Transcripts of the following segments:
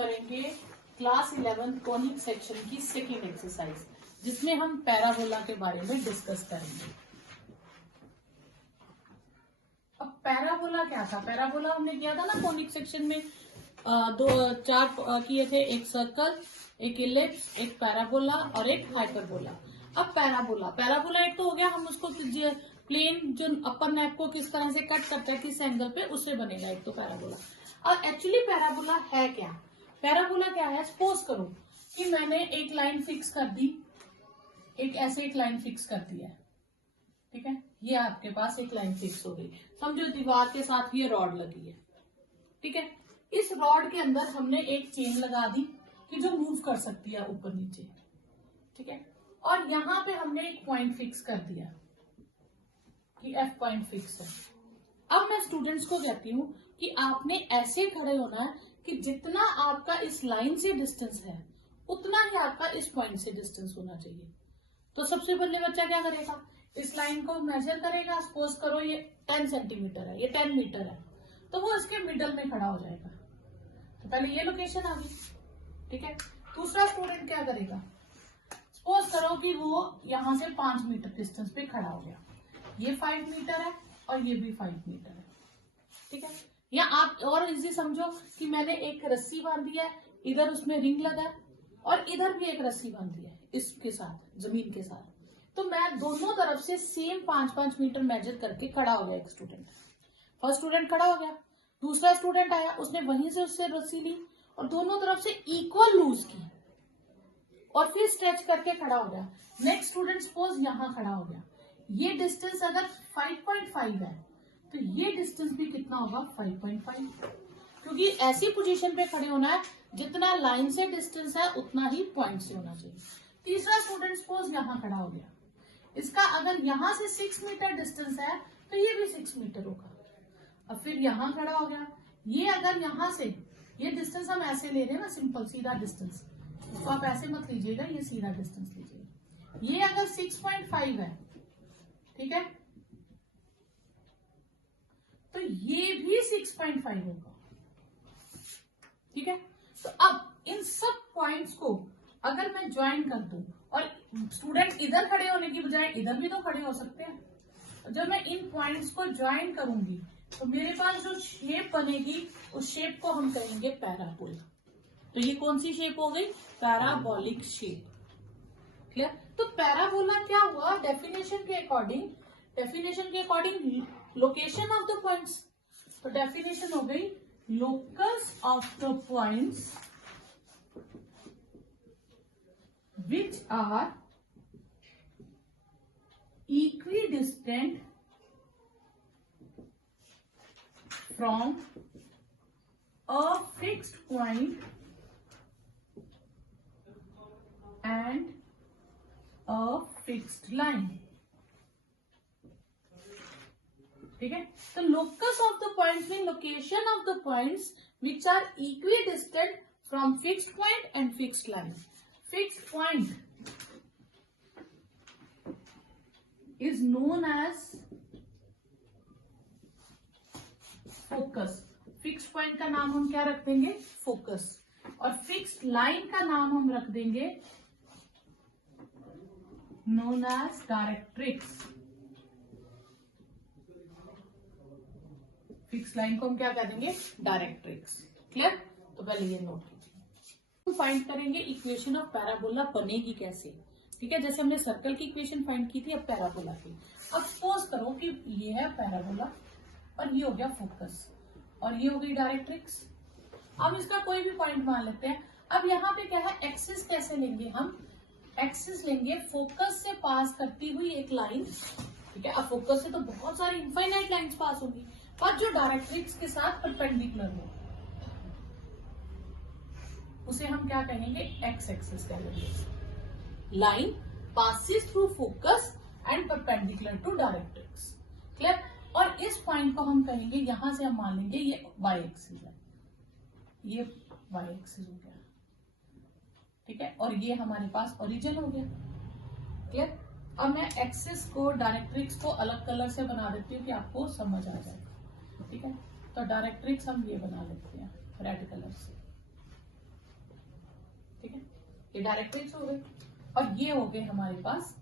करेंगे class 11 conic section की second exercise, जिसमें हम पैराबोला के बारे में डिस्कस करेंगे। अब पैराबोला क्या था? पैराबोला हमने किया था ना कॉनिक सेक्शन में, चार किए थे, एक सर्कल, एक इलिप्स, एक पैराबोला और एक हाइपरबोला। अब पैराबोला एक तो हो गया, हम उसको प्लेन जो अपर नेक को किस तरह से कट करता है, किस एंगल पे, उससे बनेगा एक तो पैराबोला। और एक्चुअली पैराबोला है क्या? पैराबोला क्या है? सपोज करो कि मैंने एक लाइन फिक्स कर दी, एक लाइन फिक्स कर दी है, ठीक है, ये आपके पास एक लाइन फिक्स हो गई। समझो दीवार के साथ ये रॉड लगी है, ठीक है। इस रॉड के अंदर हमने एक चेन लगा दी कि जो मूव कर सकती है ऊपर नीचे, ठीक है। और यहाँ पे हमने एक पॉइंट फिक्स कर दिया कि F पॉइंट फिक्स है। अब मैं स्टूडेंट्स को कहती हूँ कि आपने ऐसे खड़े होना है कि जितना आपका इस लाइन से डिस्टेंस है उतना ही आपका इस पॉइंट से डिस्टेंस होना चाहिए। तो सबसे पहले बच्चा क्या करेगा? इस लाइन को मेजर करेगा। सपोज करो ये 10 सेंटीमीटर है, ये 10 मीटर है, तो वो इसके मिडल में खड़ा हो जाएगा। तो पहले ये लोकेशन आ गई, ठीक है। दूसरा स्टूडेंट क्या करेगा? सपोज करो कि वो यहां से 5 मीटर डिस्टेंस पे खड़ा हो गया, ये 5 मीटर है और ये भी 5 मीटर है, ठीक है। या आप और इजी समझो कि मैंने एक रस्सी बांधी है, इधर उसमें रिंग लगा है और इधर भी एक रस्सी बांधी है इसके साथ, जमीन के साथ। तो मैं दोनों तरफ से सेम 5-5 मीटर मेजर करके खड़ा हो गया एक स्टूडेंट। फर्स्ट स्टूडेंट खड़ा हो गया, दूसरा स्टूडेंट आया, उसने वहीं से उससे रस्सी ली और दोनों तरफ से इक्वल लूज की और फिर स्ट्रेच करके खड़ा हो गया। नेक्स्ट स्टूडेंट सपोज यहां खड़ा हो गया, ये डिस्टेंस अगर 5.5 है तो ये डिस्टेंस भी कितना होगा? 5.5, क्योंकि ऐसी पोजीशन पे खड़े होना है जितना लाइन से डिस्टेंस है उतना ही पॉइंट से होना चाहिए। तीसरा स्टूडेंट सपोज यहां खड़ा हो गया, इसका अगर यहां से 6 मीटर डिस्टेंस है तो ये भी 6 मीटर होगा। अब फिर यहां खड़ा हो गया, ये अगर यहां से, ये डिस्टेंस हम ऐसे ले रहे हैं ना, सिंपल सीधा डिस्टेंस, तो आप ऐसे मत लीजिएगा, ये सीधा डिस्टेंस लीजिएगा। ये अगर 6.5 है, ठीक है, तो ये भी 6.5 होगा, ठीक है। तो अब इन सब पॉइंट्स को अगर मैं ज्वाइन कर दूं, और स्टूडेंट इधर खड़े होने की बजाय इधर भी तो खड़े हो सकते हैं, जब मैं इन पॉइंट्स को ज्वाइन करूंगी तो मेरे पास जो शेप बनेगी उस शेप को हम कहेंगे पैराबोला। तो ये कौन सी शेप हो गई? Parabolic shape. क्लियर? तो पैराबोला क्या हुआ? डेफिनेशन के according location of the points. तो डेफिनेशन हो गई locus of the points which are equidistant from a fixed point and a fixed line, ठीक है। तो locus of the points mean location of the points which are equidistant from fixed point and fixed line. Fixed point is known as focus. Fixed point का नाम हम क्या रख देंगे? Focus. और फिक्स्ड लाइन का नाम हम रख देंगे known as directrix. Fixed line को हम क्या कह देंगे? डायरेक्ट्रिक्स। क्लियर? तो पहले ये नोट कीजिए। फाइंड करेंगे इक्वेशन ऑफ पैराबोला बनेगी कैसे, ठीक है। जैसे हमने सर्कल की इक्वेशन फाइंड की थी, अब पैराबोला की। अब सपोज करो कि ये है पैराबोला और ये हो गया फोकस और ये हो गई डायरेक्ट्रिक्स। अब इसका कोई भी पॉइंट मान लेते हैं। अब यहाँ पे क्या है? एक्सिस कैसे लेंगे हम? एक्सिस लेंगे फोकस से पास करती हुई एक लाइन, ठीक है। अब फोकस से तो बहुत सारी इनफाइनाइट लाइंस पास होंगी, पर जो डायरेक्ट्रिक्स के साथ परपेंडिकुलर हो उसे हम क्या कहेंगे? एक्स एक्सिस कहेंगे। Line passes through focus and perpendicular to directrix. Clear? और इस पॉइंट को हम कहेंगे, यहां से हम मान लेंगे ये वाई एक्सिस है, ये वाई एक्सिस हो गया, ठीक है। और ये हमारे पास ओरिजिन हो गया। क्लियर? अब मैं एक्सिस को, डायरेक्ट्रिक्स को अलग कलर से बना देती हूँ कि आपको समझ आ जाए, ठीक है। तो डायरेक्ट्रिक्स हम ये बना लेते हैं रेड कलर से, ये डायरेक्ट्रिक्स हो गए, और ये हो गए हमारे पास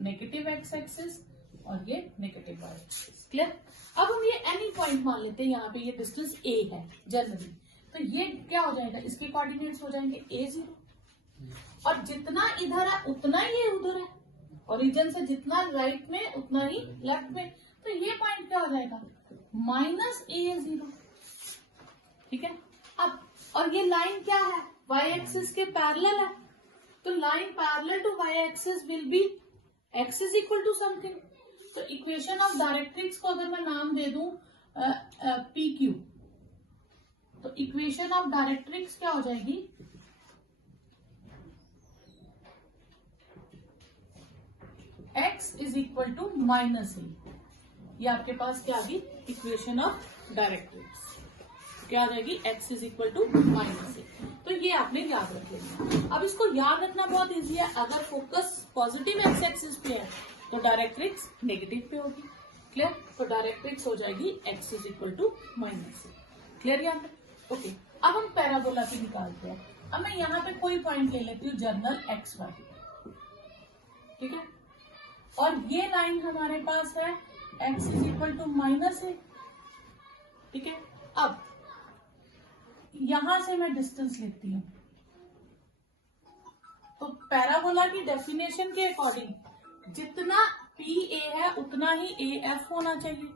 नेगेटिव एक्स एक्सिस और ये नेगेटिव वाई एक्सिस। क्लियर? अब हम ये एनी पॉइंट मान लेते हैं, यहाँ पे ये डिस्टेंस ए है जनरली, तो ये क्या हो जाएगा, इसके कोऑर्डिनेट्स हो जाएंगे a0, और जितना इधर है उतना ही ये उधर है, ओरिजिन से जितना राइट में उतना ही लेफ्ट में, तो ये पॉइंट क्या हो जाएगा -a0। ठीक है? अब और ये लाइन क्या है, y एक्सिस के पैरेलल है, तो line parallel to y axis will be x is equal to something. तो इक्वेशन ऑफ डायरेक्ट्रिक्स को अगर मैं नाम दे दूं PQ, तो इक्वेशन ऑफ डायरेक्ट्रिक्स क्या हो जाएगी, x is equal to -a। ये आपके पास क्या आ गई इक्वेशन ऑफ डायरेक्ट्रिक्स, क्या आ जाएगी, x is equal to -a। तो ये आपने याद रख लेना। अब इसको याद रखना बहुत इजी है, अगर फोकस पॉजिटिव एक्स एक्सिस पे है तो डायरेक्ट्रिक्स नेगेटिव पे होगी। क्लियर? तो डायरेक्ट्रिक्स हो जाएगी x is equal to -a। Clear याद है? ओके, अब हम पैराबोला की निकालते हैं। अब मैं यहाँ पे कोई पॉइंट ले लेती हूँ जर्नल XY, ठीक है, और ये लाइन हमारे पास है x is equal to -a। ठीक है, अब यहां से मैं डिस्टेंस लेती हूं, तो पैराबोला की डेफिनेशन के अकॉर्डिंग जितना PA है उतना ही AF होना चाहिए।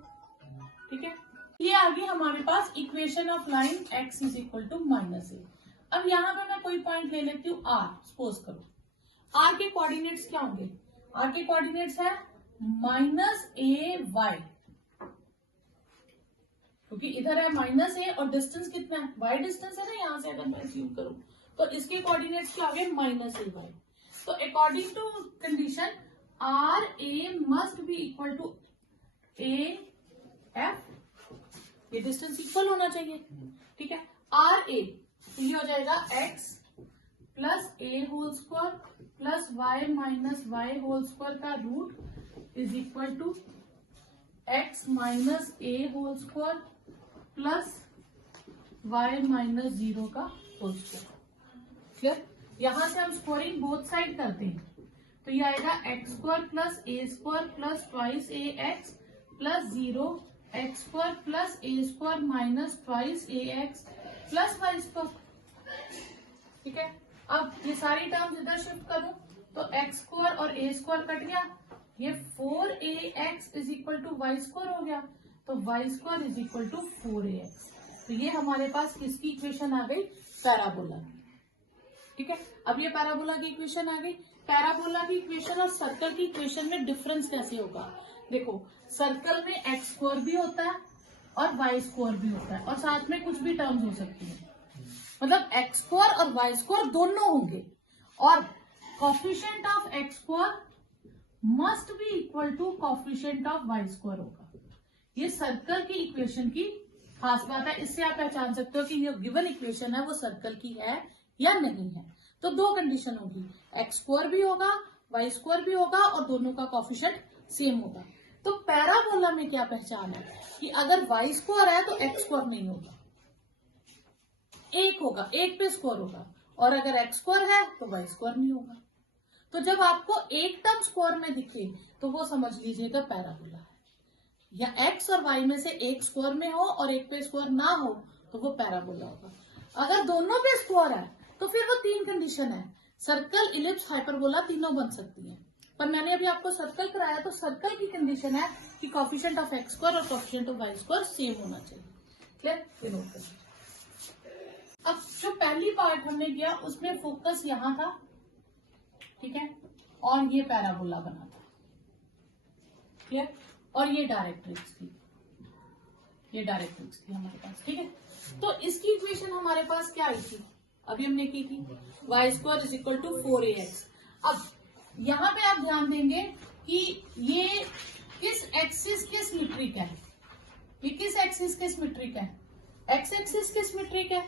ठीक है, ये आ गई हमारे पास equation of line x is equal to -a। अब यहाँ पे मैं कोई पॉइंट ले लेती हूँ R, सपोज करो। R के कोऑर्डिनेट्स क्या होंगे, R के कोऑर्डिनेट्स है -ay, क्योंकि इधर है -a और डिस्टेंस कितना है, y डिस्टेंस है ना, यहां से अगर मैं अस्यूम करूं तो इसके कोऑर्डिनेट्स क्या हो गए -ay। तो according to condition RA must be equal to AF, ये डिस्टेंस इक्वल होना चाहिए। ठीक है, RA तो ये हो जाएगा x plus a whole square plus y minus y whole square का root is equal to x minus a whole square plus y minus 0 का होल स्क्वायर। क्लियर? यहां से हम स्क्वायरिंग बोथ साइड करते हैं, तो ये आएगा X square plus A square plus twice A X plus 0 X square plus A square minus twice A X plus Y square. ठीक है, अब ये सारी टर्म्स इधर शिफ्ट करूं तो एक्स स्क्वायर और ए स्क्वायर कट गया, ये 4ax is equal to y square हो गया, तो y square is equal to 4ax। तो ये हमारे पास किसकी इक्वेशन आ गई, पैराबोला। ठीक है, अब ये पैराबोला की इक्वेशन आ गई। पैराबोला की इक्वेशन और सर्कल की इक्वेशन में डिफरेंस कैसे होगा, देखो सर्कल में एक्स स्क्वायर भी होता है और वाई स्क्वायर भी होता है, और साथ में कुछ भी टर्म्स हो सकती है, मतलब एक्स स्क्वायर और वाई स्क्वायर दोनों होंगे, और coefficient of x square must be equal to coefficient of y square होगा। ये सर्कल की इक्वेशन की खास बात है, इससे आप पहचान सकते हो कि ये गिवन इक्वेशन है वो सर्कल की है या नहीं है। तो दो कंडीशन होगी, एक्स स्क्वायर भी होगा वाई स्क्वायर भी होगा और दोनों का कोफिशिएंट सेम होगा। तो पैराबोला में क्या पहचान है कि अगर वाई स्क्वायर है तो एक्स स्क्वायर नहीं होगा, एक होगा, एक पे स्क्वायर होगा, और अगर एक्स स्क्वायर है तो वाई स्क्वायर नहीं होगा। तो जब आपको एक टर्म स्क्वायर में दिखे तो वो समझ लीजिएगा पैराबोला है, या एक्स और वाई में से एक स्क्वायर में हो और एक पे स्क्वायर ना हो तो वो पैराबोला होगा। अगर दोनों पे स्क्वायर है तो फिर वो तीन कंडीशन है, सर्कल इलिप्स हाइपरबोला तीनों बन सकती है। पर मैंने अभी आपको सर्कल कराया, तो सर्कल की कंडीशन है कि कोफिशिएंट ऑफ एक्स स्क्वायर और coefficient of y square same होना चाहिए। क्लियर? ये नोट करिए। अब जो पहली पार्ट हमने किया उसमें फोकस यहां था, ठीक है, और ये पैराबोला बना था। क्लियर? और ये डायरेक्ट्रिक्स थी, ये डायरेक्ट्रिक्स थी हमारे पास। ठीक है, तो इसकी इक्वेशन हमारे पास क्या आई थी, अभी हमने की थी y square is equal to 4ax। अब यहाँ पे आप ध्यान देंगे कि ये किस एक्सिस के सिमेट्रिक है, ये किस एक्सिस के सिमेट्रिक है, एक्स एक्सिस के सिमेट्रिक है।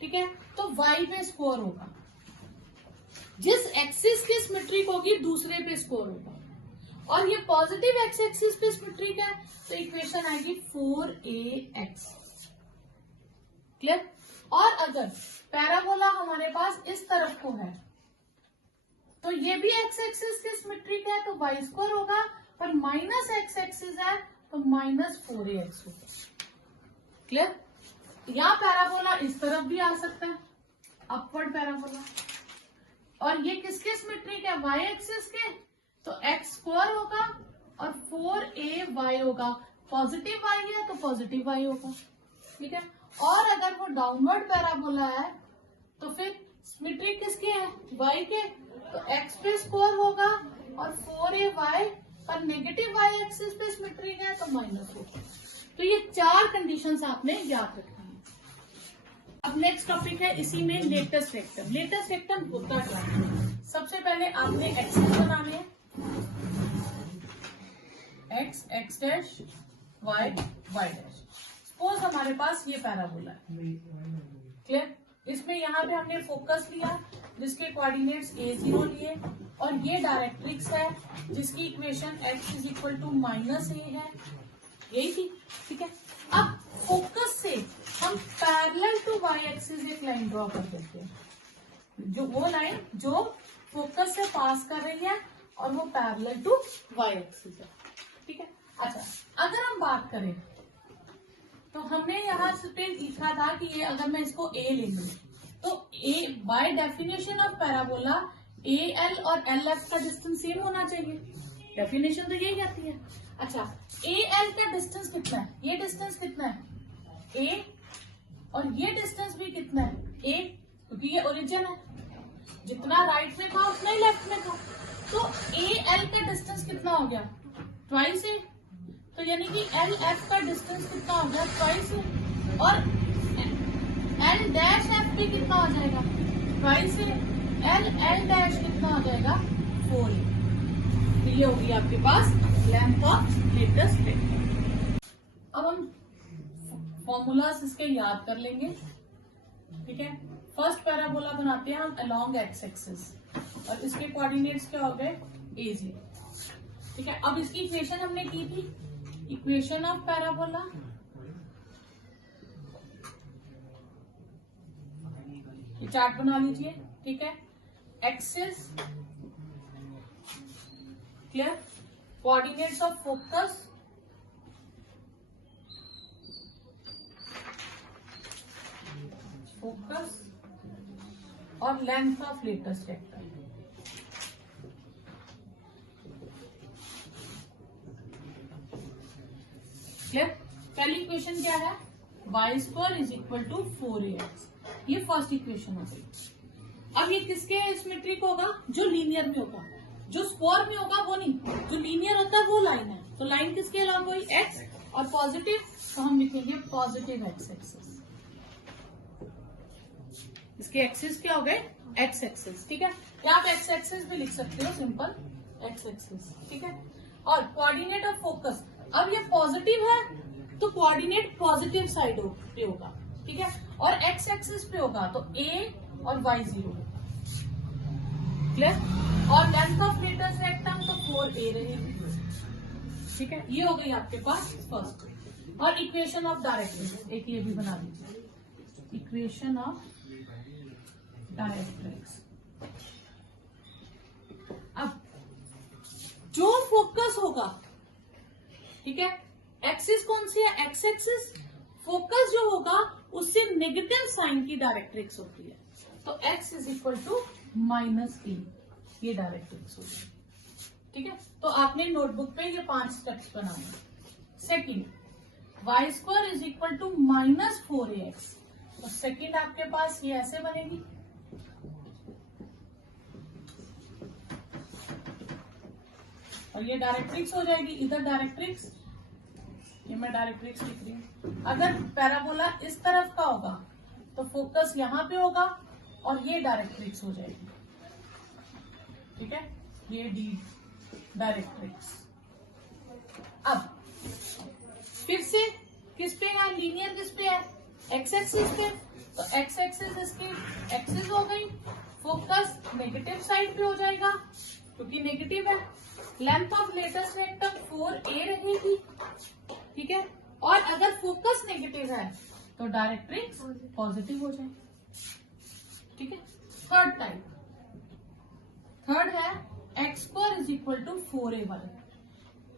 ठीक है, तो वाई पे स्क्वायर होगा, जिस एक्सिस की सिमेट्रिक होगी दूसरे पे स्क्वायर होगा, और ये पॉजिटिव एक्स एक्सिस पे सिमेट्रिक है, तो इक्वेशन आएगी 4ax। क्लियर? और अगर पैराबोला हमारे पास इस तरफ को है तो ये भी एक्स एक्सिस की सिमेट्रिक है तो वाई स्क्वायर होगा, पर माइनस एक्स एक्सिस है तो -4ax होगा। क्लियर? यहाँ पैराबोला इस तरफ भी आ सकता है, अपवर्ड पैराबोला, और ये किसके सिमेट्रिक है? वाई एक्सिस के, तो एक्स स्क्वायर होगा और 4ay होगा। पॉजिटिव वाई है तो पॉजिटिव वाई होगा, ठीक है। और अगर वो डाउनवर्ड पैराबोला है तो फिर सिमेट्रिक किसके है? वाई के, तो एक्स पे स्क्वायर होगा और 4ay, पर नेगेटिव वाई एक्सिस पे सिमेट्रिक है तो माइनस होगा। तो ये 4 कंडीशंस आपने याद रखनी है। अब नेक्स्ट टॉपिक है इसी में लेटेस्ट वेक्टर। लेटेस्ट वेक्टर होता क्या है? सबसे पहले आपने एक्सिस बनाने हैं, x x dash y y dash. Suppose हमारे पास ये पैराबोला है, क्लियर? इसमें यहाँ पे हमने फोकस लिया जिसके कोऑर्डिनेट्स a0 लिए, और ये डायरेक्ट्रिक्स है जिसकी equation x is equal to -a है, यही थी, ठीक है। अब फोकस से हम पैरेलल टू वाई एक्सिस एक लाइन ड्रॉ कर देते हैं, जो वो लाइन जो फोकस से पास कर रही है और वो पैरेलल टू वाई एक्सिस है, ठीक है। अच्छा, अगर हम बात करें तो हमने यहाँ पे लिखा था कि ये अगर मैं इसको a ले लूं तो a by definition of parabola AL और LF का डिस्टेंस सेम होना चाहिए, डेफिनेशन तो यही कहती है। अच्छा, AL का डिस्टेंस कितना है? ये डिस्टेंस कितना है? a, और ये डिस्टेंस भी कितना है? a, क्योंकि ये ओरिजिन है, जितना राइट में था उतना ही लेफ्ट में था, तो AL का डिस्टेंस कितना हो गया? ट्वाइस है, तो यानी कि LF का डिस्टेंस कितना हो गया? ट्वाइस है, और L डैश F भी कितना हो जाएगा? ट्वाइस है, L डैश कितना हो जाएगा? 4 है। तो ये होगी आपके पास लेंथ ऑफ लेटेस्ट वेक्टर। अब हम फॉर्मूलाज इसके याद कर लेंगे, ठीक है। फर्स्ट पैराबोला बनाते हैं हम अलोंग एक्स एक्सिस, और इसके कोऑर्डिनेट्स क्या हो गए? a0, ठीक है। अब इसकी इक्वेशन हमने की थी, इक्वेशन ऑफ पैराबोला, ये चार्ट बना लीजिए, ठीक है। Axis, clear, coordinates of focus, और length of latus rectum. Clear? पहली इक्वेशन क्या है? Y square is equal to 4ax, ये फर्स्ट इक्वेशन हो गई। अब ये किसके सिमेट्रिक होगा? जो लीनियर में होगा, जो स्क्वायर में होगा वो नहीं, जो लीनियर होता है वो लाइन है, तो लाइन किसके अलॉन्ग हुई? x, और पॉजिटिव, तो हम लिखेंगे पॉजिटिव एक्स एक्सिस। इसके एक्सिस क्या हो गए? एक्स एक्सिस, ठीक है। या आप एक्स एक्सिस भी लिख सकते हो, सिंपल एक्स एक्सिस, ठीक है। और कोऑर्डिनेट ऑफ फोकस, अब ये पॉजिटिव है तो कोऑर्डिनेट पॉजिटिव साइड पे होगा, ठीक है, और एक्स एक्सिस पे होगा तो a और y0 होगा, क्लियर। और लेंथ ऑफ लेटेस्ट रेक्टम तो 4a रहेगी, ठीक है। ये हो गई आपके पास फर्स्ट। और इक्वेशन ऑफ डायरेक्ट्रिक्स एक ये भी बना लीजिए, इक्वेशन ऑफ डायरेक्ट्रिक्स। अब जो फोकस होगा, ठीक है, एक्सिस कौन सी है? X axis. फोकस जो होगा उससे नेगेटिव साइन की डायरेक्ट्रिक्स होती है, तो x is equal to -a, ये डायरेक्ट्रिक्स होगी, ठीक है। तो आपने नोटबुक पे ये 5 स्टेप्स बनाए। Second, y square is equal to -4ax, तो सेकंड आपके पास ये ऐसे बनेगी, और ये डायरेक्ट्रिक्स हो जाएगी, इधर डायरेक्ट्रिक्स, ये मैं डायरेक्ट्रिक्स लिख रही हूँ। अगर पैराबोला इस तरफ का होगा तो फोकस यहाँ पे होगा और ये डायरेक्ट्रिक्स हो जाएगी, ठीक है, ये डी डायरेक्ट्रिक्स। अब फिर से किस पे है? लीनियर किस पे है? एक्स एक्सिस पे, तो एक्स एक्सिस इसकी एक्सिस हो गई, फोकस नेगेटिव साइड पे हो जाएगा क्योंकि नेगेटिव है। Length of latus vector 4a रहेगी, ठीक है। और अगर फोकस नेगेटिव है तो डायरेक्ट्रिक्स पॉजिटिव हो जाए, ठीक है। Third type, third equal to 4a1।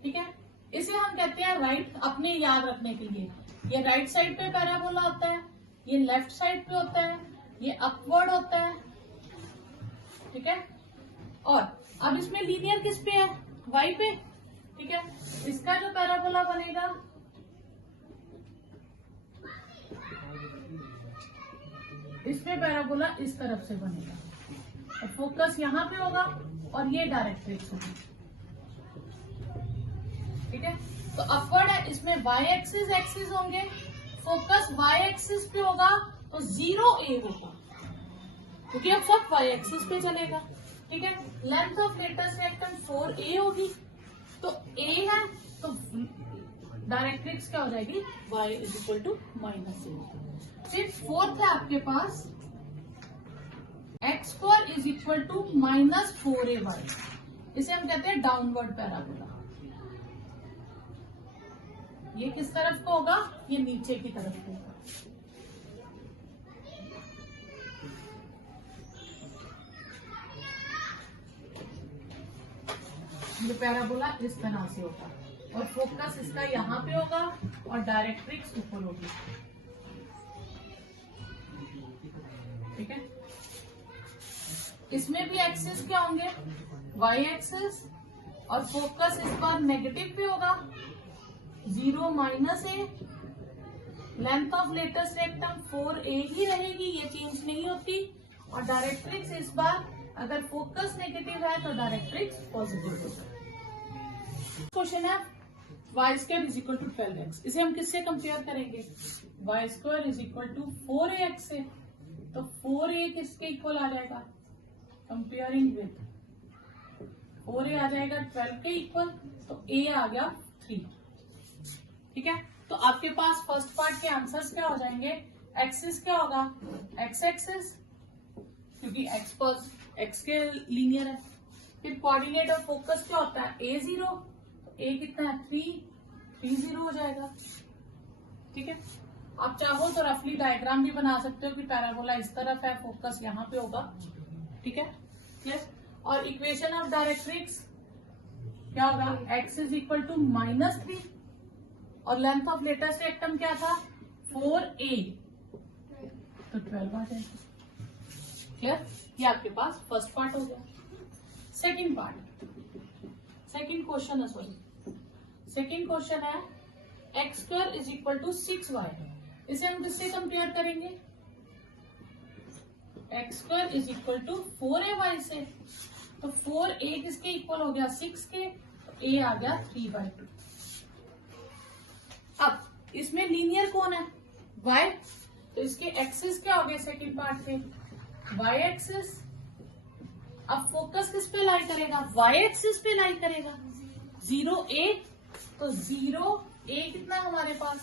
ठीक है, इसे हम कहते हैं राइट, अपने याद रखने के लिए। ये राइट साइड पे पैराबोला होता है, ये लेफ्ट साइड पे होता है, ये अपवर्ड होता है। ठीक है, और अब इसमें लीनियर किस पे है, y पे। ठीक है, इसका जो पैराबोला बनेगा इसमें पैराबोला इस तरफ से बनेगा और फोकस यहाँ पे होगा और ये डायरेक्ट्रिक्स होगी। ठीक है, तो अपवर्ड है, इसमें y एक्सिस होंगे, फोकस y एक्सिस पे होगा तो 0a होगा क्योंकि अब सब y एक्सिस पे चलेगा। ठीक है, length of latus rectum 4a होगी, तो a है तो डायरेक्ट्रिक्स क्या हो जाएगी, y is equal to -a। फिर फोर्थ है आपके पास x² is equal to -4ay। इसे हम कहते हैं डाउनवर्ड पैराबोला। ये किस तरफ को होगा, ये नीचे की तरफ को होगा। ये पैराबोला इस तरह से होगा और फोकस इसका यहाँ पे होगा और डायरेक्ट्रिक्स ऊपर होगी। ठीक है, इसमें भी एक्सिस क्या होंगे, y एक्सिस, और फोकस इस बार नेगेटिव पे होगा, 0 -a। Length of latus rectum 4a ही रहेगी, ये चेंज नहीं होती। और डायरेक्ट्रिक्स इस बार अगर फोकस नेगेटिव है तो डायरेक्ट्रिक्स पॉजिटिव होगा। क्वेश्चन है y² is equal to 12x। इसे हम किससे कंपेयर करेंगे, y² is equal to 4ax से। तो 4a किसके इक्वल आ जाएगा, कंपेयरिंग विद 4a आ जाएगा 12 के इक्वल, तो a आ गया 3। ठीक है, तो आपके पास फर्स्ट पार्ट के आंसर्स क्या हो जाएंगे, एक्सिस क्या होगा, x एक्सिस, क्योंकि x के लीनियर है। फिर कोऑर्डिनेट और फोकस क्या होता है, a0, तो a कितना है 3 0 हो जाएगा। ठीक है, आप चाहो तो रफली डायग्राम भी बना सकते हो कि पैराबोला इस तरफ है, फोकस यहाँ पे होगा। ठीक है, क्लियर। और इक्वेशन ऑफ डायरेक्ट्रिक्स क्या होगा, x इज इक्वल टू -3 और लेंथ ऑफ लेटेस्ट रेक्टम क्या था 4a, तो 12 आ जाएगा। क्लियर, ये आपके पास फर्स्ट पार्ट हो गया। सेकंड पार्ट, सेकंड क्वेश्चन है, सॉरी सेकंड क्वेश्चन है x² is equal to 6y। इसे हम किससे कंपेयर करेंगे, x² is equal to 4ay से। तो 4a किसके इक्वल हो गया, 6 के, तो a आ गया 3/2। अब इसमें लीनियर कौन है, y, तो इसके एक्सिस क्या हो गए सेकंड पार्ट के, y एक्सिस। अब फोकस किस पे लाई करेगा, y एक्सिस पे लाई करेगा, 0a, तो 0a कितना हमारे पास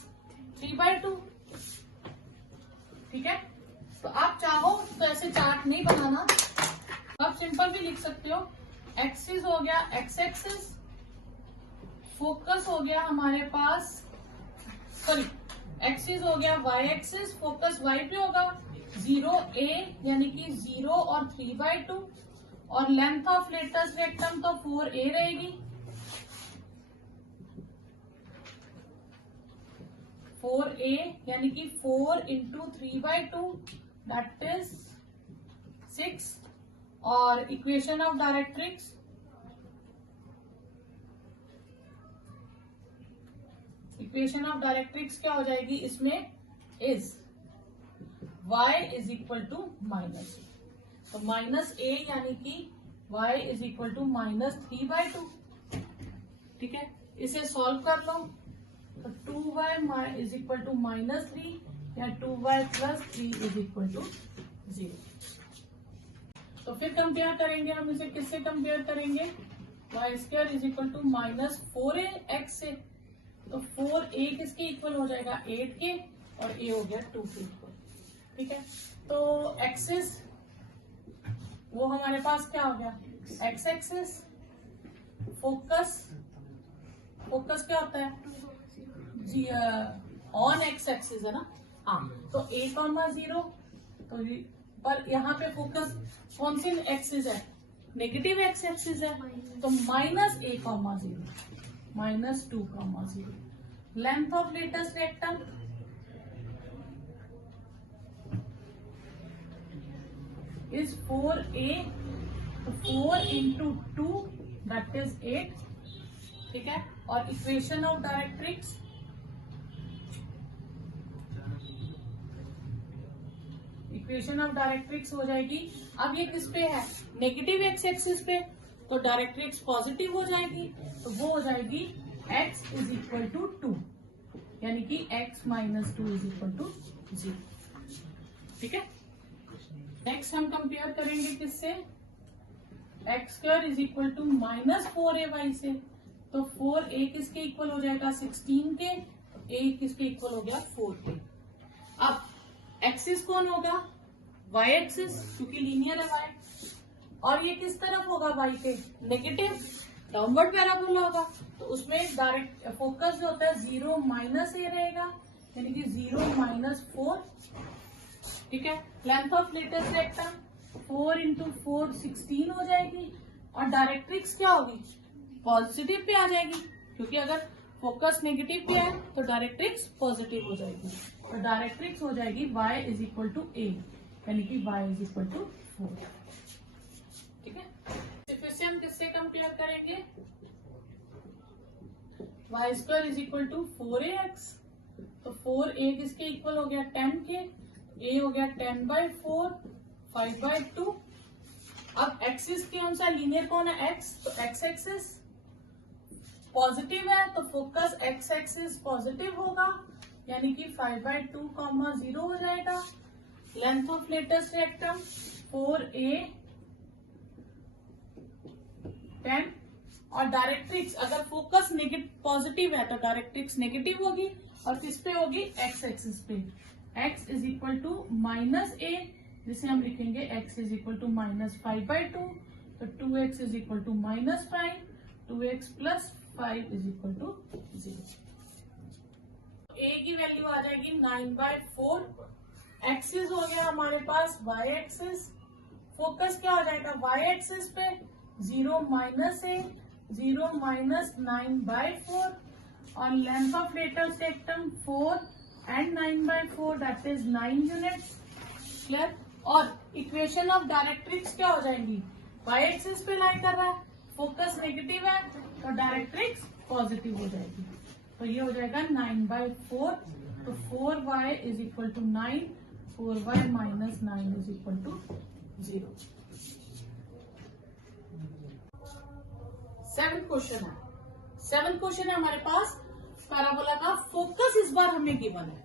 3/2। ठीक है, तो आप चाहो तो ऐसे चार्ट नहीं बनाना, आप सिंपल भी लिख सकते हो। एक्सिस हो गया x एक्सिस, फोकस हो गया हमारे पास, सॉरी एक्सिस हो गया y एक्सिस, फोकस y पे होगा, 0a यानी कि 0 और 3/2, और लेंथ ऑफ लेटेस्ट रेक्टम तो 4a रहेगी, 4a यानी कि 4 इंटू 3/2 दैट इज 6। और equation of directrix, equation of directrix क्या हो जाएगी इसमें, is y is equal to -a, तो -a यानी कि y इज इक्वल टू -3/2। ठीक है, इसे सॉल्व कर लो, तो 2y इज इक्वल टू -3 या 2y + 3 इज इक्वल टू 0। तो फिर कंपेयर करेंगे हम इसे, किससे कंपेयर करेंगे, y² is equal to -4ax से। तो 4a किसके इक्वल हो जाएगा, 8 के, और a हो गया 2 के इक्वल। ठीक है, तो एक्सिस वो हमारे पास क्या हो गया, x एक्सिस, फोकस क्या होता है ऑन x एक्सिस है ना, हाँ, तो a, 0, तो पर यहाँ पे फोकस कौन सी एक्सिस है, नेगेटिव एक्स एक्सिस है, तो minus A comma zero, -2, 0. Length of latus rectum is 4a, तो 4 into 2 that is 8. ठीक है, और इक्वेशन ऑफ डायरेक्ट्रिक्स हो जाएगी, अब ये किस पे है, नेगेटिव एक्स एक्सिस पे, तो डायरेक्ट्रिक्स पॉजिटिव हो जाएगी, तो वो हो जाएगी x इज इक्वल टू 2, यानी कि x minus 2 is equal to 0. ठीक है, नेक्स्ट हम कंपेयर करेंगे किससे, x square is equal to -4ay से, तो 4a किसके इक्वल हो जाएगा 16 के, a किसके इक्वल हो गया 4 के. अब एक्सिस कौन होगा, y एक्सिस, क्योंकि लीनियर है y, और ये किस तरफ होगा y के, नेगेटिव, डाउनवर्ड पैराबोला होगा, तो उसमें डायरेक्ट फोकस जो होता है 0 -a रहेगा, यानी कि 0 -4. ठीक है, length of latus rectum 4 into 4 16 हो जाएगी, और डायरेक्ट्रिक्स क्या होगी, पॉजिटिव पे आ जाएगी, क्योंकि अगर फोकस नेगेटिव पे है तो डायरेक्ट्रिक्स पॉजिटिव हो जाएगी, तो डायरेक्ट्रिक्स हो जाएगी y is equal to a, यानी कि y इज इक्वल टू 4. ठीक है, फिर से हम किससे कंपेयर करेंगे, y square is equal to 4ax, तो 4a किसके इक्वल हो गया 10 के, a हो गया 10/4, 5/2. अब एक्सिस के अनुसार लीनियर कौन है x, तो x एक्सिस पॉजिटिव है, तो फोकस x एक्सिस पॉजिटिव होगा, यानी कि 5/2, 0 हो जाएगा. Length of latus rectum 4a 10, और डायरेक्ट्रिक्स अगर फोकस पॉजिटिव है तो डायरेक्ट्रिक्स नेगेटिव होगी, और किस पे होगी, x एक्सिस पे. x is equal to -a, जिसे हम लिखेंगे x इज इक्वल टू -5/2, तो 2x is equal to -5, 2x plus 5 is equal to 0. a की वैल्यू आ जाएगी 9/4. एक्सिस हो गया हमारे पास y एक्सिस, फोकस क्या हो जाएगा y एक्सिस पे 0 -a, 0 -9/4, और length of latus rectum 4 and 9/4 that is 9 units. Clear, और इक्वेशन ऑफ डायरेक्ट्रिक्स क्या हो जाएंगी, y एक्सिस पे लाई कर रहा है, फोकस नेगेटिव है, तो डायरेक्ट्रिक्स पॉजिटिव हो जाएगी, तो ये हो जाएगा 9/4, तो 4y is equal to 9, 4y minus 9 is equal to 0. 7th question है हमारे पास, पैराबोला का फोकस इस बार हमें गिवन है,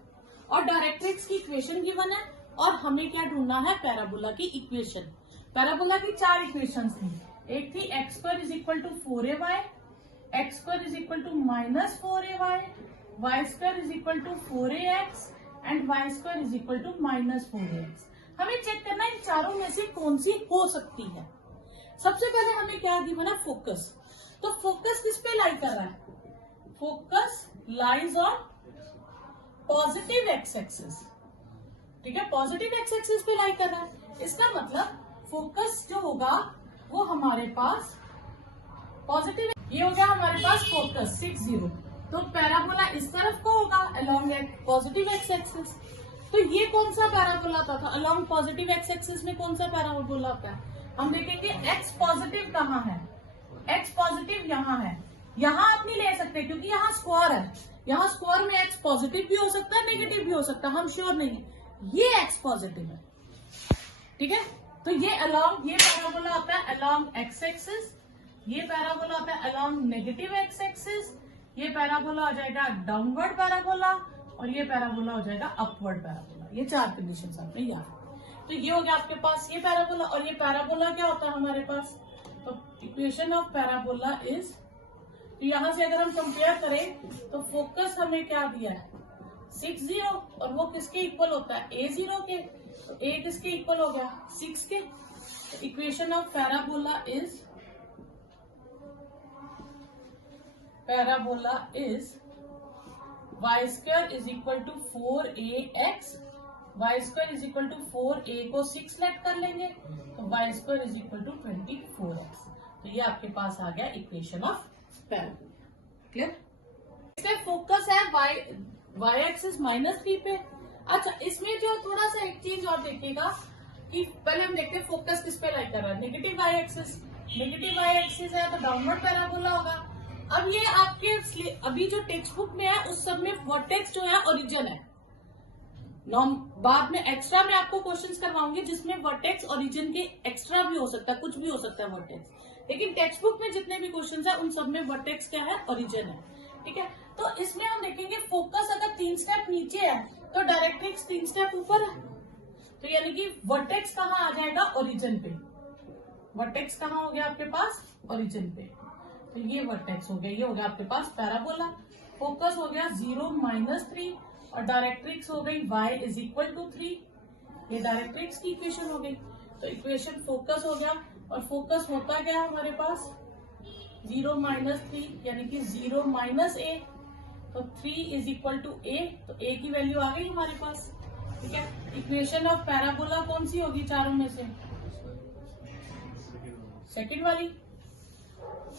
और डायरेक्ट्रिक्स की इक्वेशन गिवन है, और हमें क्या ढूंढना है, पैराबोला की इक्वेशन. पैराबोला की 4 इक्वेशंस थी, एक थी x square is equal to 4ay, x square is equal to -4ay, y square is equal to 4ax, and y square is equal to -4ax. हमें चेक करना है इन चारों में से कौन सी हो सकती है. सबसे पहले हमें क्या गिवन है, फोकस. तो फोकस किस पे लाई कर रहा है, focus lies on positive x axis. ठीक है, पॉजिटिव एक्स एक्सिस पे लाई कर रहा है, इसका मतलब फोकस जो होगा वो हमारे पास पॉजिटिव, ये हो गया हमारे पास फोकस 60, तो पैराबोला इस तरफ को होगा अलोंग पॉजिटिव एक्स एक्सिस. तो ये कौन सा पैराबोला था, अलोंग पॉजिटिव एक्स एक्सिस में कौन सा पैराबोला होता है, हम देखेंगे एक्स पॉजिटिव कहाँ है, एक्स पॉजिटिव यहाँ है, यहाँ आप नहीं ले सकते क्योंकि यहाँ स्क्वायर है, यहाँ स्क्वायर में एक्स पॉजिटिव भी हो सकता है नेगेटिव भी हो सकता है, हम श्योर नहीं है, ये एक्स पॉजिटिव है. ठीक है, तो ये अलोंग, ये पैराबोला होता है अलोंग एक्स एक्सिस, ये पैराबोला होता है अलोंग नेगेटिव एक्स एक्सिस, ये पैराबोला हो जाएगा डाउनवर्ड पैराबोला, और ये पैराबोला हो जाएगा अपवर्ड पैराबोला. ये 4 कंडीशंस आपने याद. तो ये हो गया आपके पास ये पैराबोला, और ये पैराबोला क्या होता है हमारे पास, तो इक्वेशन ऑफ पैराबोला इज, तो यहां से अगर हम कंपेयर करें तो फोकस हमें क्या दिया है 60, और वो किसके इक्वल होता है a0 के, तो a किसके इक्वल हो गया 6 के. Equation of parabola is y square is equal to 4ax y square is equal to 4a को 6 सेलेक्ट कर लेंगे तो y square is equal to 24x। तो ये आपके पास आ गया इक्वेशन ऑफ पैराबोला। क्लियर? इसमें फोकस है वाई एक्सिस -3 पे। अच्छा, इसमें जो थोड़ा सा एक चीज और देखिएगा कि पहले हम देखते हैं फोकस किस पे लाई कर रहा है, negative y axis. Negative y axis है तो डाउनवर्ड पैराबोला होगा। अब ये आपके अभी जो टेक्स्ट बुक में है उस सब में वर्टेक्स जो है ओरिजिन है। बाद में एक्स्ट्रा में आपको क्वेश्चंस करवाऊंगी जिसमें वर्टेक्स ओरिजिन के एक्स्ट्रा भी हो सकता है, कुछ भी हो सकता है वर्टेक्स। लेकिन टेक्स्ट बुक में जितने भी क्वेश्चंस है उन सब में वर्टेक्स क्या है, ओरिजिन है। ठीक है, तो इसमें हम देखेंगे फोकस अगर 3 स्टेप नीचे है तो डायरेक्ट्रिक्स 3 स्टेप ऊपर है। तो यानी कि वर्टेक्स कहाँ आ जाएगा, ओरिजिन पे। वर्टेक्स कहाँ हो गया आपके पास, ओरिजिन पे। तो ये वर्टेक्स हो गया, ये हो गया आपके पास पैराबोला। फोकस हो गया 0 -3 और डायरेक्ट्रिक्स हो गई y इज इक्वल टू 3। ये डायरेक्ट्रिक्स की इक्वेशन हो गई। तो इक्वेशन फोकस हो गया और फोकस होता गया हमारे पास 0 -3 यानी कि 0 -a। तो 3 इज इक्वल टू a, तो a की वैल्यू आ गई हमारे पास। ठीक है, इक्वेशन ऑफ पैराबोला कौन सी होगी चारों में से, सेकंड वाली।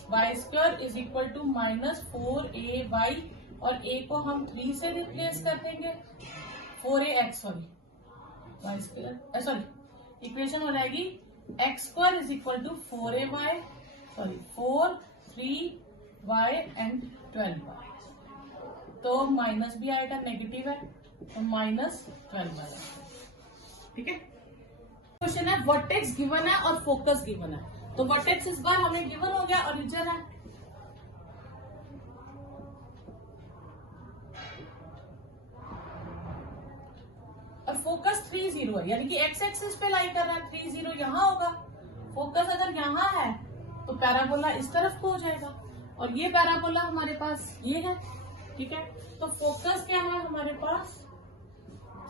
Y square is equal to -4ay और a को हम 3 से रिप्लेस कर देंगे, 4ax sorry y square sorry equation हो जाएगी x square is equal to 4ay sorry 4 3y and 12y। तो माइनस भी आएगा, नेगेटिव है तो -12 आएगा। ठीक है, क्वेश्चन है वर्टेक्स गिवन है और फोकस गिवन है। तो वर्टेक्स इस बार हमें गिवन हो गया, ओरिजिन है। और फोकस 3 0 है, यानी कि एक्स एक्सिस पे लाई कर रहा है। 3 0 यहाँ होगा। फोकस अगर यहाँ है तो पैराबोला इस तरफ को हो जाएगा और ये पैराबोला हमारे पास ये है। ठीक है, तो फोकस क्या है हमारे पास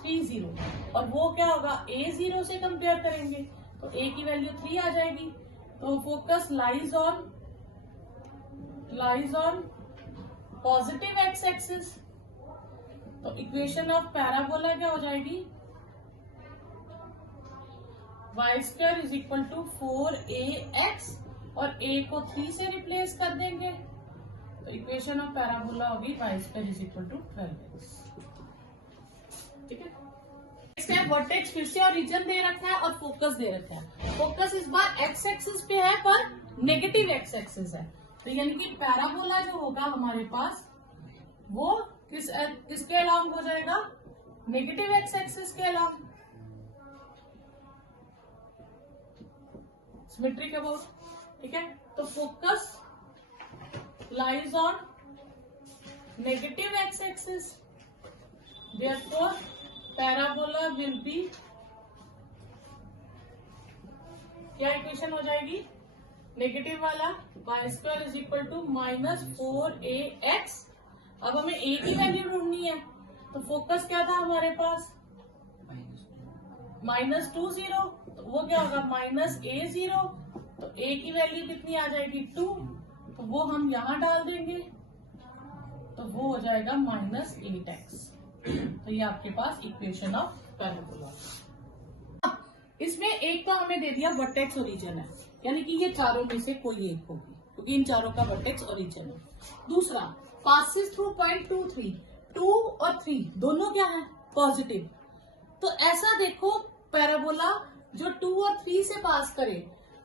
3 0 और वो क्या होगा a0 से कंपेयर करेंगे तो a की वैल्यू 3 आ जाएगी। तो focus lies on positive x axis. तो इक्वेशन ऑफ पैराबोला क्या हो जाएगी, y square is equal to 4ax और a को 3 से रिप्लेस कर देंगे तो इक्वेशन ऑफ पैराबोला होगी y square is equal to 12x। ठीक है, नेक्स्ट है वर्टेक्स, फिर से ओरिजिन दे रखा है और फोकस दे रखा है। फोकस इस बार एक्स एक्सिस पे है पर नेगेटिव एक्स एक्सिस है। तो यानी कि पैराबोला जो होगा हमारे पास वो किसके अलॉन्ग हो जाएगा, नेगेटिव एक्स एक्सिस के अलॉन्ग। सिमेट्री के अबाउट। ठीक है, तो focus lies on negative x axis, therefore parabola will be, क्या इक्वेशन हो जाएगी, नेगेटिव वाला y square is equal to -4ax। अब हमें a की वैल्यू ढूंढनी है तो फोकस क्या था हमारे पास -20, तो वो क्या होगा -a0। तो a की वैल्यू कितनी आ जाएगी 2, तो वो हम यहां डाल देंगे तो वो हो जाएगा -8x। तो ये आपके पास इक्वेशन ऑफ पैराबोला। इसमें एक तो हमें दे दिया वर्टेक्स ओरिजिन है, यानी कि ये चारों में से कोई एक होगी क्योंकि इन चारों का वर्टेक्स ओरिजिन है। दूसरा पासिस थ्रू पॉइंट 2 3, 2 और 3 दोनों क्या है, पॉजिटिव। तो ऐसा देखो पैराबोला जो 2 और 3 से पास करे,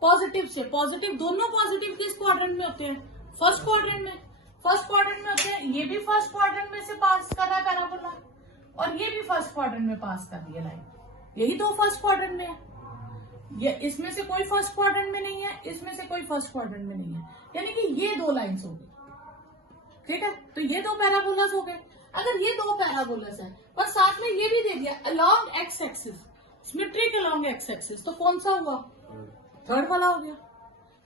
पॉजिटिव से, पॉजिटिव दोनों पॉजिटिव किस क्वाड्रेंट में होते हैं, फर्स्ट क्वाड्रेंट में। फर्स्ट क्वाड्रेंट में होते हैं, ये भी फर्स्ट क्वाड्रेंट में से पास कर रहा है पैराबोला और ये भी फर्स्ट क्वाड्रेंट में पास कर रही है लाइन। यही तो फर्स्ट क्वाड्रेंट में है, ये इसमें से कोई फर्स्ट क्वाड्रेंट में नहीं है, इसमें से कोई फर्स्ट क्वाड्रेंट में नहीं है, यानी कि ये दो लाइंस हो गई। ठीक है, तो ये दो पैराबोलास हो गए। अगर ये दो पैराबोलास है पर साथ में ये भी दे दिया along x axis, symmetric along x axis, तो कौन सा हुआ, थर्ड वाला हो गया।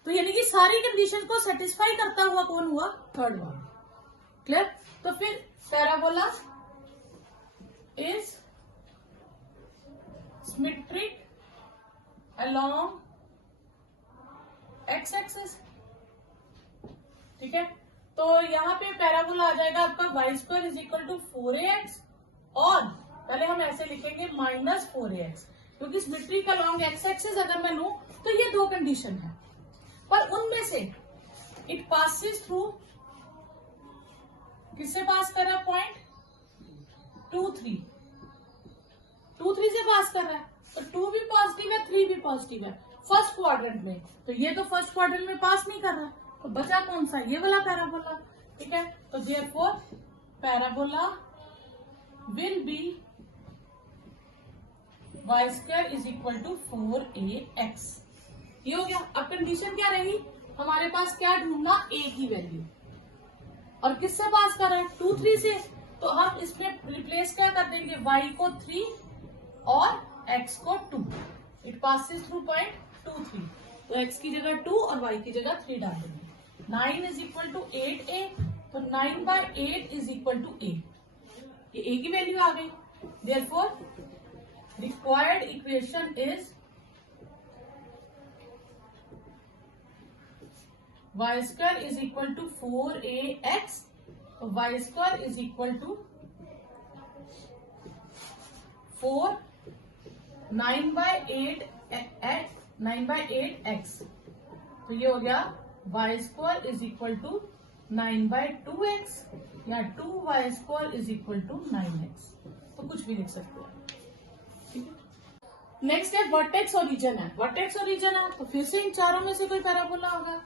तो यानी कि सारी कंडीशन को सेटिस्फाई करता हुआ कौन हुआ, थर्ड वाला। क्लियर, तो फिर parabola is symmetric along x axis. ठीक है, तो यहाँ पे पैराबोला आ जाएगा आपका y square is equal to 4ax और पहले हम ऐसे लिखेंगे -4ax, क्योंकि सिमेट्री का लॉन्ग एक्स एक्सिस अगर मैं लूं तो ये दो कंडीशन है, पर उनमें से इट पासिस थ्रू, किससे पास कर रहा है पॉइंट 2 3, 2 3 से पास कर रहा है, तो 2 भी पॉजिटिव है 3 भी पॉजिटिव है फर्स्ट क्वाड्रेंट में, तो ये तो फर्स्ट क्वाड्रेंट में पास नहीं कर रहा, तो बचा कौन सा, ये वाला पैराबोला। ठीक है, तो therefore parabola will be y² is equal to 4ax। ये हो गया। अब कंडीशन क्या रही, हमारे पास क्या ढूंढना, a की वैल्यू, और किससे पास कर रहा है 2 3 से, तो हम इसमें रिप्लेस क्या कर देंगे, y को 3 और x को 2, इट पासिस थ्रू पॉइंट 2 3, तो x की जगह 2 और y की जगह 3 डाल देंगे। 9 इज इक्वल टू 8a, तो 9/8 इज इक्वल टू a, ये a की वैल्यू आ गई। Therefore required equation is y² is equal to 4ax, तो y² is equal to 4 9/8x, तो ये हो गया y² is equal to 9/2x या 2y² is equal to 9x, तो कुछ भी लिख सकते हैं। ठीक है, नेक्स्ट है वर्टेक्स और रीजन है। वर्टेक्स और रीजन है तो फिर से इन चारों में से कोई पैराबोला होगा,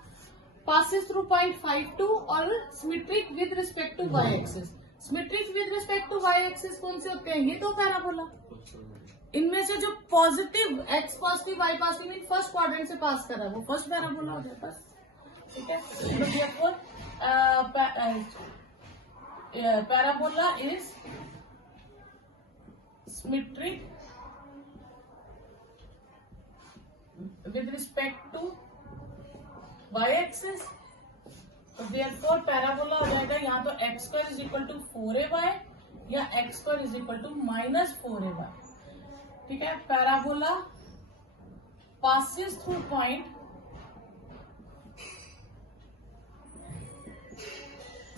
पासिस थ्रू पॉइंट 5 2 और symmetric with respect to y axis. Symmetric with respect to y axis कौन से होते हैं, ये तो पैराबोला। इनमें से जो positive x positive y positive in first quadrant से पास कर रहा है वो फर्स्ट पैराबोला हो जाता है। ठीक है, तो therefore parabola is symmetric with respect to y axis, तो देयरफॉर पैराबोला हो जाएगा यहाँ तो x² is equal to 4ay या x² is equal to -4ay। ठीक है, पैराबोला पासिस थ्रू पॉइंट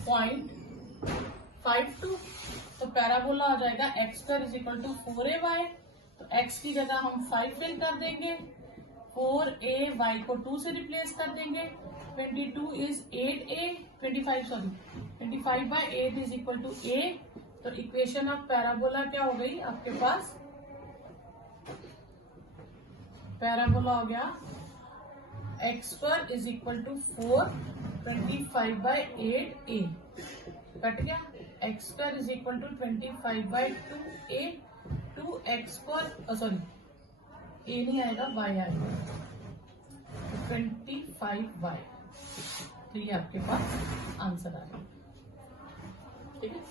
0.52, तो पैराबोला हो जाएगा x² is equal to 4ay, तो x की जगह हम 5 फिल कर देंगे, 4a y को 2 से रिप्लेस कर देंगे, 22 is 8a 25 sorry 25/8 is equal to a, तो इक्वेशन ऑफ पैराबोला क्या हो गई आपके पास, पैराबोला हो गया x² is equal to 4 25/8a, cut गया, x² is equal to 25/2a, 2x² sorry a नहीं आएगा y आएगा, 25y, तो ये आपके पास आंसर आ गया। ठीक है।